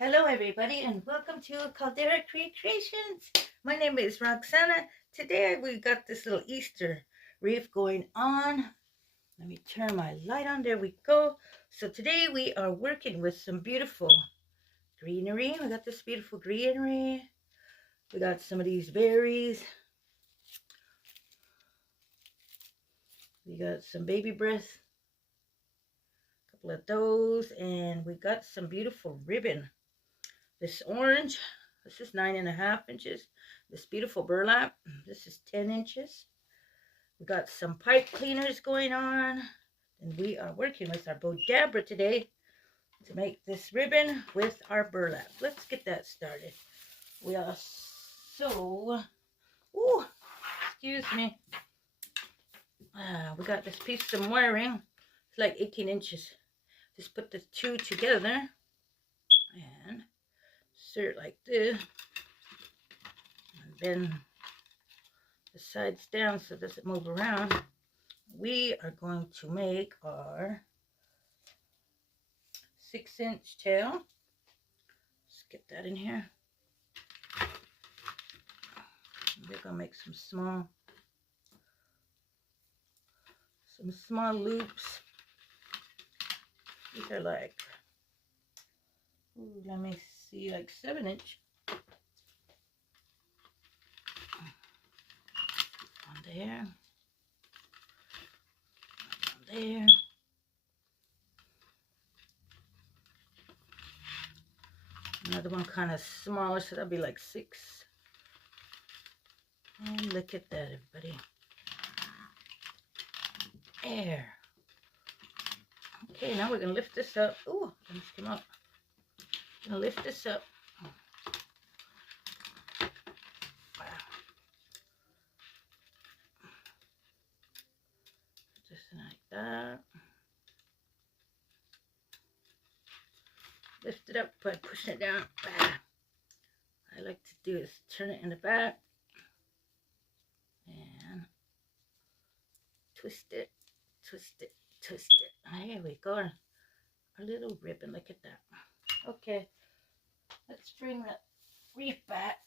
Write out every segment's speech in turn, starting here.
Hello everybody and welcome to Caldera Creations. My name is Roxana. Today we got this little Easter wreath going on. Let me turn my light on. There we go. So today we are working with some beautiful greenery. We got this beautiful greenery. We got some of these berries. We got some baby breath. A couple of those. And we got some beautiful ribbon. This orange, this is 9.5 inches. This beautiful burlap, this is 10 inches. We got some pipe cleaners going on. And we are working with our Bodabra today to make this ribbon with our burlap. Let's get that started. We are excuse me. We got this piece of wiring. It's like 18 inches. Just put the two together and insert like this. And then the sides down so it doesn't move around. We are going to make our 6-inch tail. Let's get that in here. We're gonna make some small loops. These are like, let me see, like 7-inch. One there. One there. Another one kind of smaller, so that'll be like 6. And look at that, everybody. There. Okay, now we're going to lift this up. Ooh, things came up. Going to lift this up. Just like that. Lift it up by pushing it down. I like to do is turn it in the back and twist it, twist it, twist it. There we go. Our little ribbon. Look at that. Okay, let's bring the wreath back.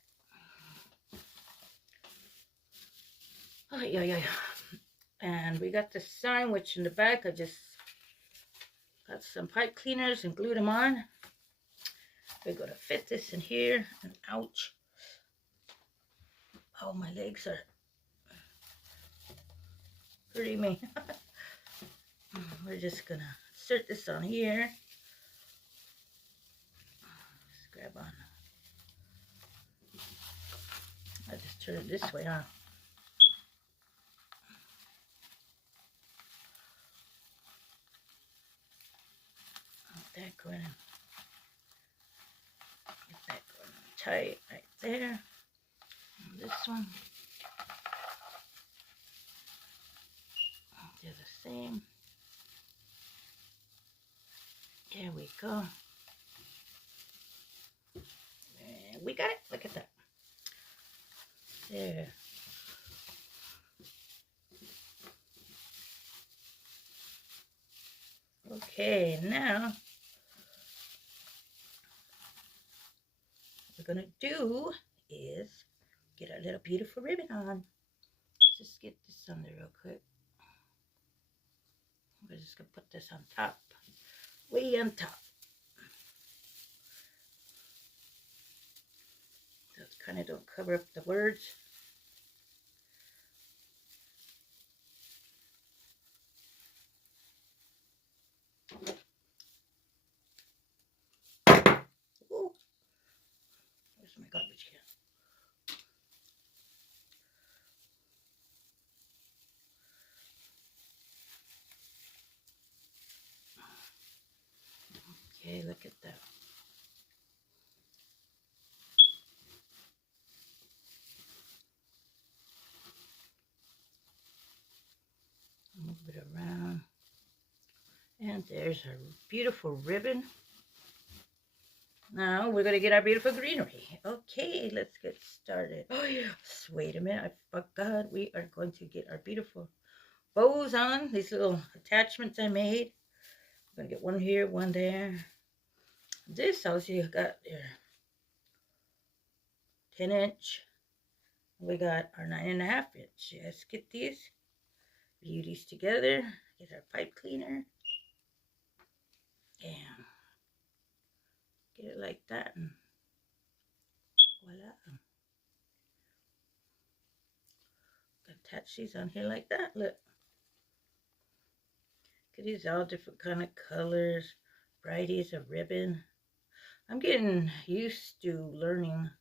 Oh yeah. And we got the sign, which in the back I just got some pipe cleaners and glued them on. We're going to fit this in here. And ouch. Oh, my legs are hurting me. We're just going to insert this on here. Just grab on. I just turn it this way, huh? That going in. Get that going tight right there. And this one. Do the same. There we go. And we got it. Look at that. There. Okay, now what we're going to do is get our little beautiful ribbon on. Just get this on there real quick. We're just going to put this on top, way on top. So it kind of don't cover up the words. Ooh. Where's my garbage can? Okay, look at that. Move it around. And there's our beautiful ribbon. Now we're going to get our beautiful greenery. Okay, let's get started. Oh yes, wait a minute, I forgot. We are going to get our beautiful bows on. These little attachments I made. I'm going to get one here, one there. This also got their 10-inch. We got our 9.5-inch. Let's get these beauties together. Get our pipe cleaner. And get it like that. And voila. Attach these on here like that. Look. These all different kind of colors. Varieties of ribbon. I'm getting used to learning.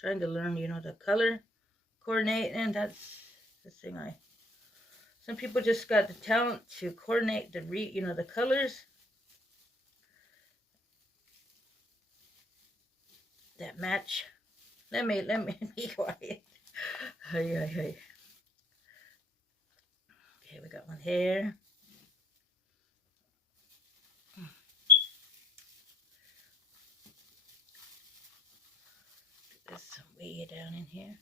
Trying to learn, you know, the color coordinating. That's the thing some people just got the talent to coordinate the colors that match. Let me be quiet. Okay, we got one here. There's some way down in here.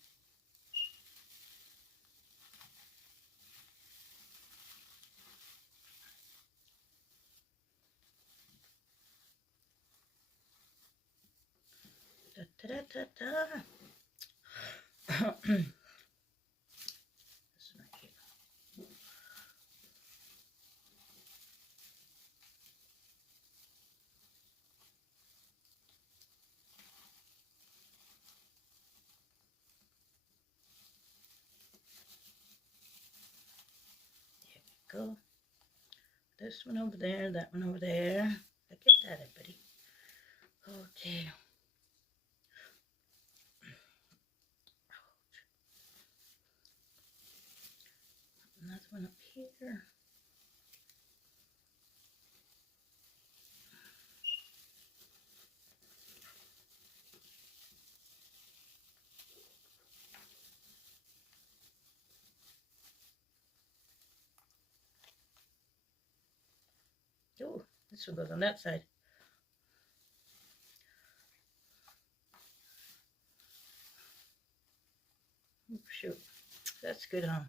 Da, da, da, da. This one right here. Here we go. This one over there, that one over there. Look at that, everybody. Okay. Another one up here. Oh, this one goes on that side. Oh, shoot. That's good, huh?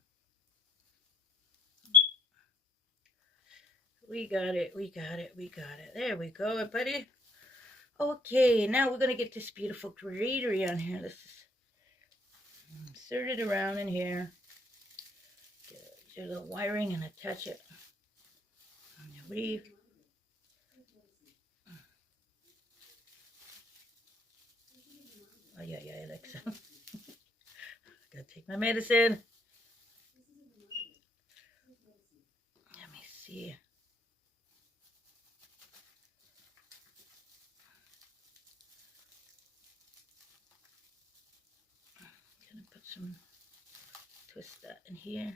We got it. There we go, everybody. Okay, now we're going to get this beautiful greenery on here. Let's just insert it around in here. Get a little wiring and attach it on the wreath. Oh, yeah, Alexa. Gotta take my medicine. Let me see. Gonna put some, twist that in here.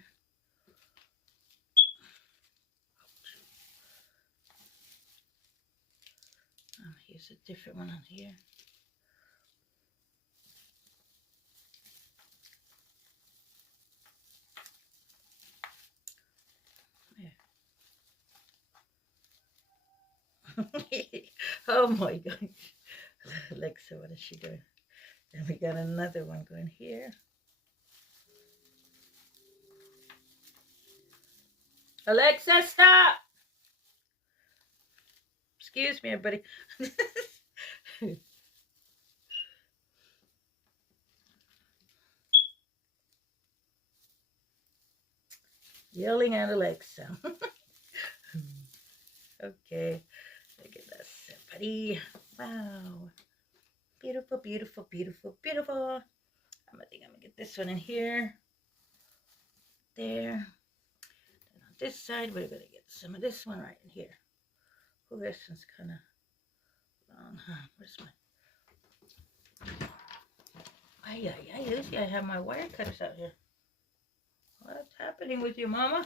Oh, here's a different one on here. Oh my gosh. Alexa, what is she doing? And we got another one going here. Alexa, stop! Excuse me, everybody. Yelling at Alexa. Okay. Look at this, everybody. Wow. Beautiful, beautiful, beautiful, beautiful. I think I'm going to get this one in here. There. And on this side, we're going to get some of this one right in here. Oh, this one's kind of long, huh? Where's my... Lucy, I have my wire cutters out here. What's happening with you, Mama?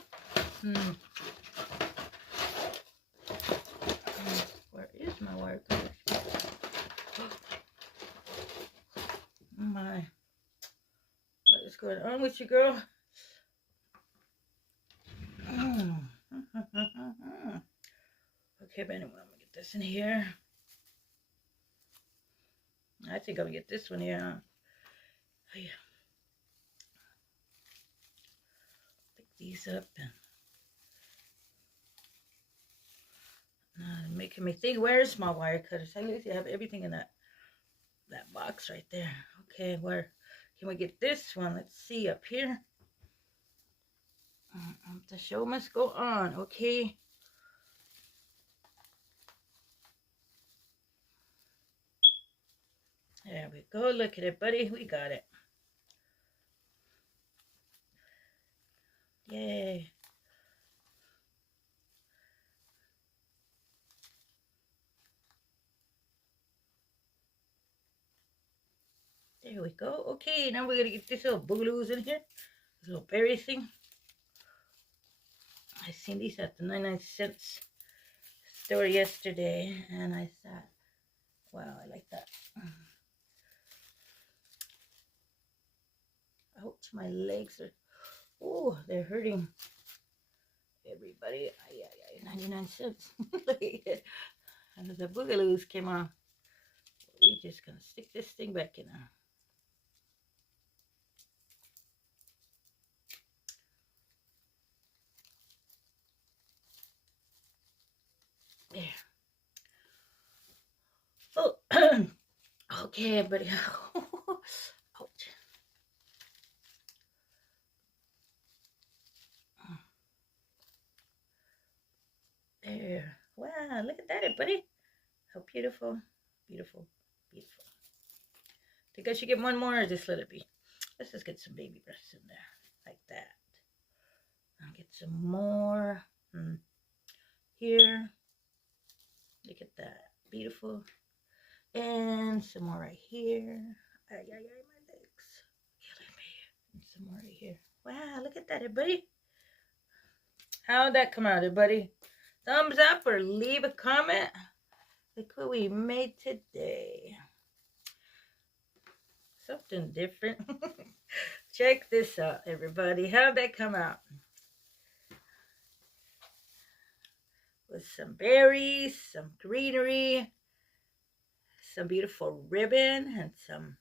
Where is my wire cutter? Oh my. What is going on with you, girl? Okay, but anyway, I'm going to get this in here. I think I'm going to get this one here. Oh, yeah. Pick these up and Making me think, where's my wire cutters? I literally have everything in that box right there. Okay, where can we get this one? Let's see, up here. The show must go on. Okay. There we go. Look at it, buddy. We got it. Yay. There we go. Okay, now we're going to get this little boogaloos in here. This little berry thing. I seen these at the 99-cent store yesterday, and I thought, wow, I like that. Ouch, my legs are, oh, they're hurting. Everybody, 99 cents. Look at it. And the boogaloos came off. We just gonna stick this thing back in there. There. Oh, okay, everybody. Ouch. There. Wow, look at that, everybody. How beautiful, beautiful, beautiful. Think I should get one more or just let it be? Let's just get some baby breaths in there, like that. I'll get some more here. Look at that, beautiful. And some more right here. Ay, my legs. Killing me. And some more right here. Wow, look at that, everybody. How'd that come out, everybody? Thumbs up or leave a comment. Look what we made today. Something different. Check this out, everybody. How'd that come out? With some berries, some greenery, some beautiful ribbon, and some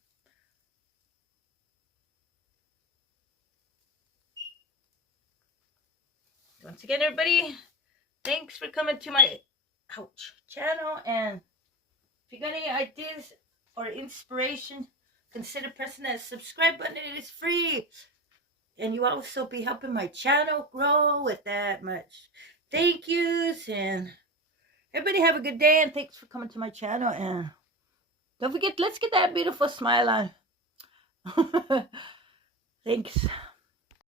once again, everybody, thanks for coming to my channel. And if you got any ideas or inspiration, consider pressing that subscribe button. It is free, and you also be helping my channel grow with that much. Thank yous, and everybody have a good day, and thanks for coming to my channel. And don't forget, let's get that beautiful smile on. Thanks.